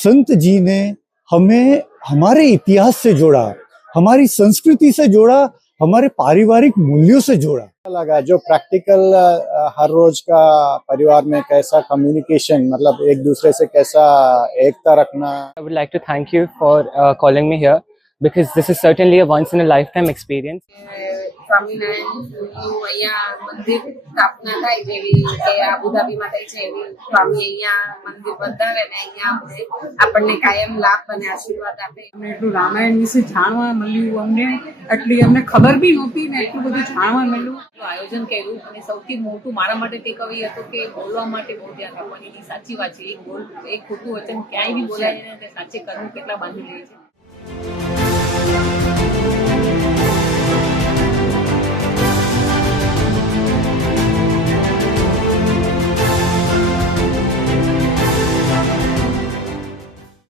संत जी ने हमें हमारे इतिहास से जोड़ा, हमारी संस्कृति से जोड़ा, हमारे पारिवारिक मूल्यों से जोड़ा। लगा जो प्रैक्टिकल हर रोज का परिवार में कैसा कम्युनिकेशन, मतलब एक दूसरे से कैसा एकता रखना। I would like to thank you for calling me here because this is certainly a once in a lifetime experience. સ્વામિનારાયણનું અહીંયા મંદિર સ્થાપના થાય જેવી કે આબુધાબીમાં થાય છે એવી સ્વામી અહીંયા મંદિર બંધાવે ને અહીંયા આપણને કાયમ લાભ અને આશીર્વાદ આપે. એટલું રામાયણ વિશે જાણવા મળ્યું અમને, એટલી અમને ખબર બી નહોતી ને એટલું બધું જાણવા મળ્યું. આયોજન કર્યું અને સૌથી મોટું મારા માટે ટેકઅવે હતો કે બોલવા માટે બહુ ધ્યાન રાખવાની. એની સાચી વાત છે, એક ખોટું વચન ક્યાંય બી બોલાય ને સાચે કરવું કેટલા બાંધી લે છે.